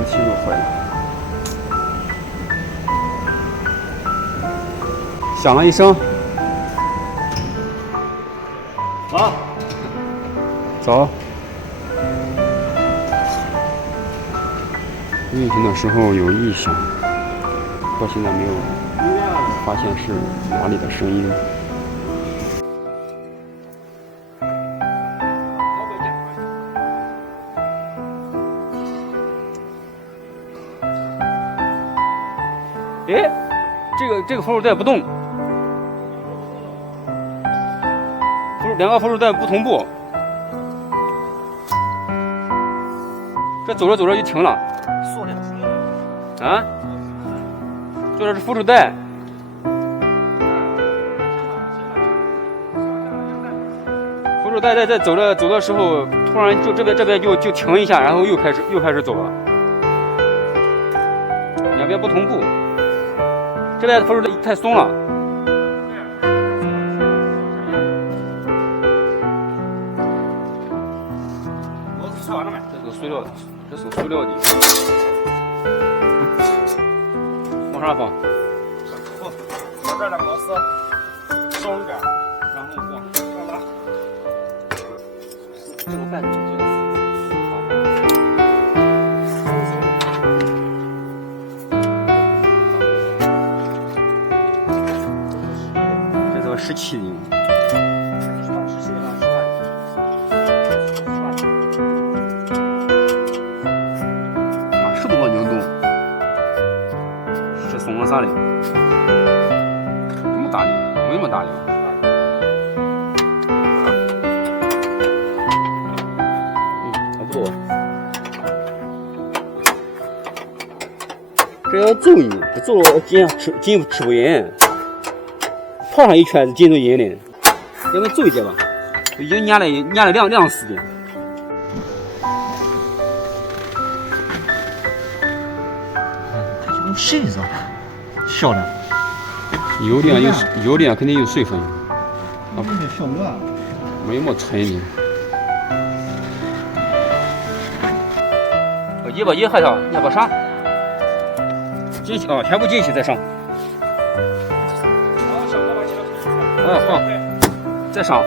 扶梯都坏了。响了一声。啊，走。运行的时候有异响，到现在没有发现是哪里的声音。哎，这个扶手带不动，两个扶手带不同步，这走着走着就停了。塑料啊，就是扶手带。扶手带在走的时候，突然就这边就停一下，然后又开始走了，两边不同步。这边扶手带太松了。这是塑料的，这是塑料的。往上放。我这两个螺丝松点，然后往上拉。这个半径这个17厘米。10多个拧动，是松了啥的？这么大力？没那么大力。差不多。这要揍你，不揍筋吃不严。套上一圈子筋都严的，要不揍一节吧？已经粘了亮死的。它就能睡着，晓得？有点肯定有水分。那没晓得。没那么沉的。一把喝上，要把上。进去啊，全部进去再上。好，再上。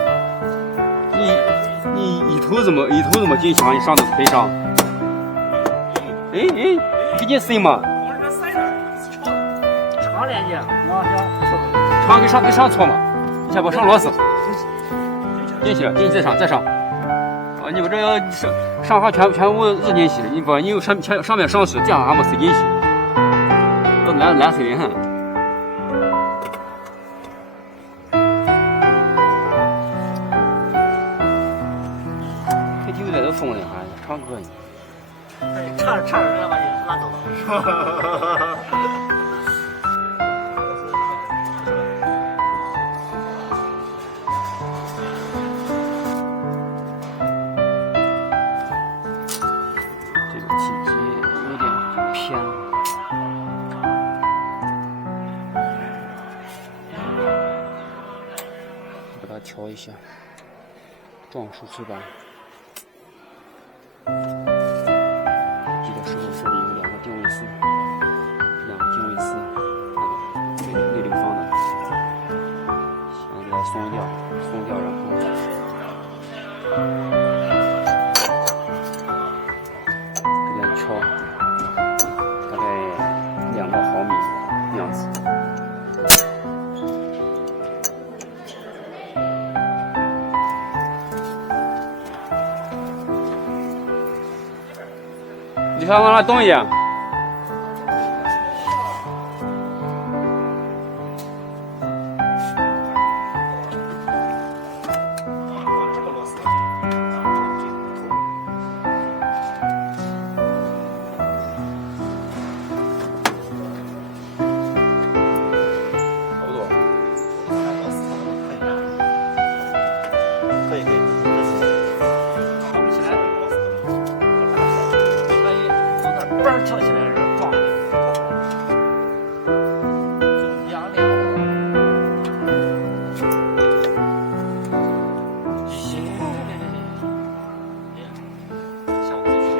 你一头怎么进去啊？你上头可以上。哎，毕竟深嘛。长点去，往长下给上错嘛。你先把上螺丝。进去了，再上。啊，你把这要上下全部日进去，你有上面上水，这样还没塞进去，都难塞的很。有点都松了，还唱歌呢。差点要把你拉走了。这个体积有点偏。把它调一下，撞出去吧。记的时候这里有2个定位丝，内流方的，先给它松掉，然后这边敲，大概2个毫米那样子。你看往那动一点。差不多。可以。嘣跳起来，撞的，就凉的。行，下午再睡。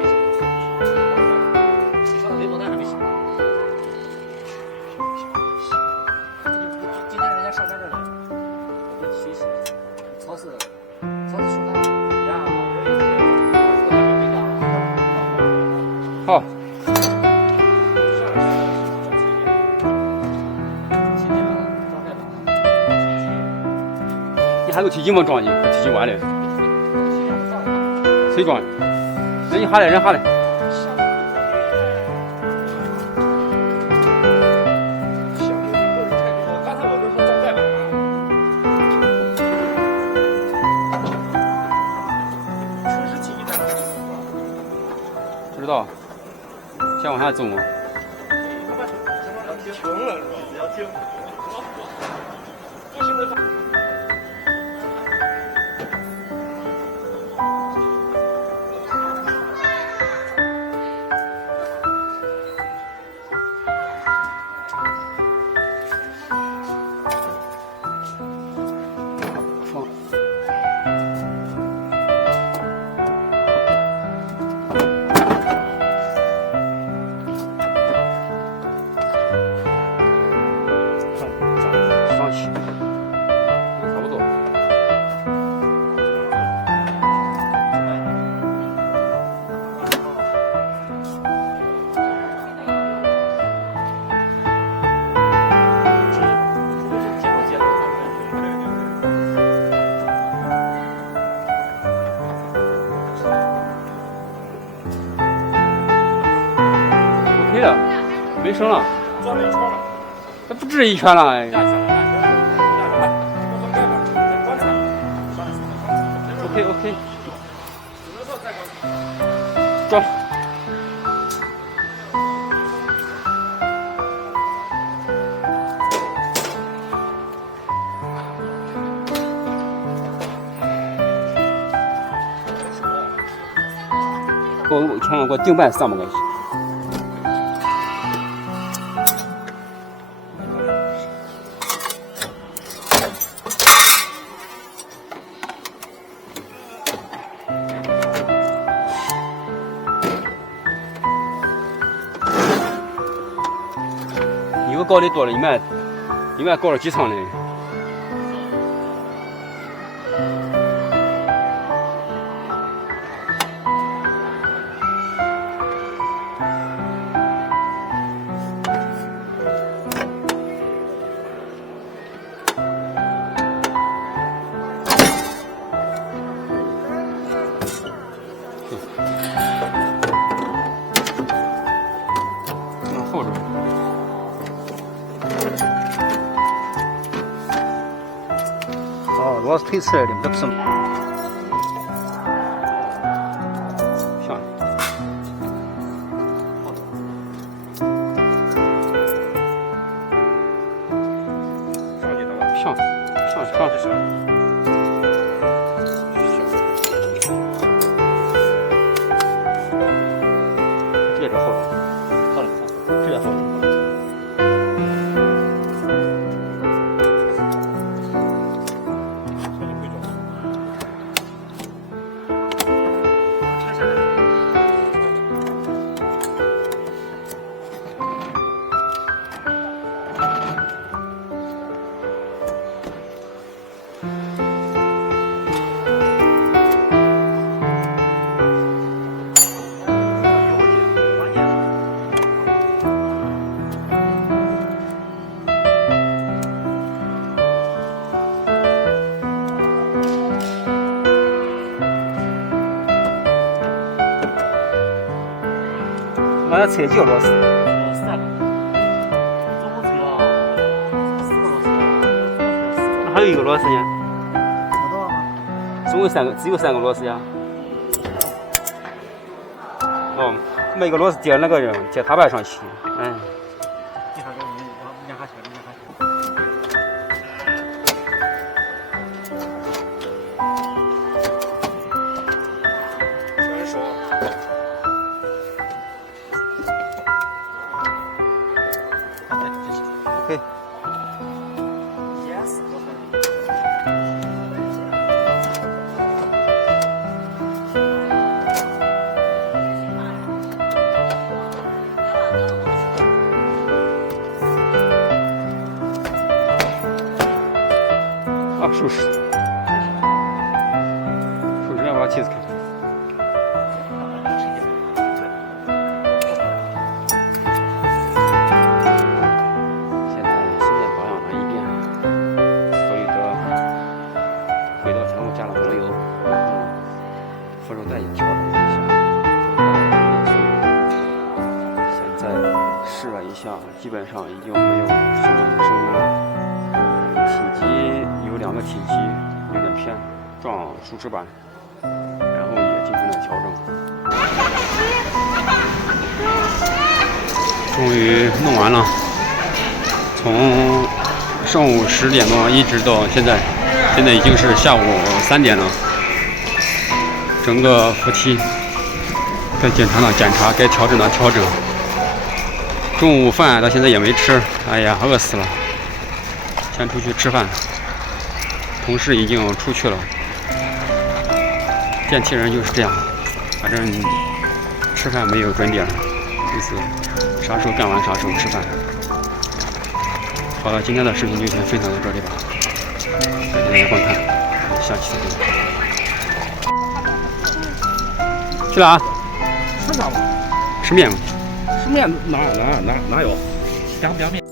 好。你还有提筋没装你？快提筋完了。谁装？人下来，人下来。不知道，先往下走吗？停了是吧？要停。不行的。上去，差不多。OK 了，没声了。转了一圈了。这不止一圈了哎。OK， 转。给我前面给我顶半上不关系。一个搞的多了，一万搞了几场呢？往后边。哦，螺丝推出来的，这不是。上。上去上。这是后边，好了，这是后边。往下拆几个螺丝？三个，总共拆了4个螺丝。还有一个螺丝呢？这么多吗？总共只有3个螺丝呀。哦，每个螺丝接那个人接踏板上去，哎。你看这你还去。全熟。OK。Yes。啊，收拾。收拾，要把梯子开。基本上已经没有声音了。体积有2个体积有点偏，撞树脂板，然后也进行了调整。终于弄完了，从上午10点多一直到现在已经是下午3点了。整个扶梯该检查的检查，该调整的调整。中午饭到现在也没吃，哎呀，饿死了。先出去吃饭，同事已经出去了。电梯人就是这样，反正吃饭没有准点，就是啥时候干完啥时候吃饭。好了，今天的视频就先分享到这里吧，感谢大家观看，下期再见。去哪？吃啥嘛？吃面吗？吃面哪有？两面。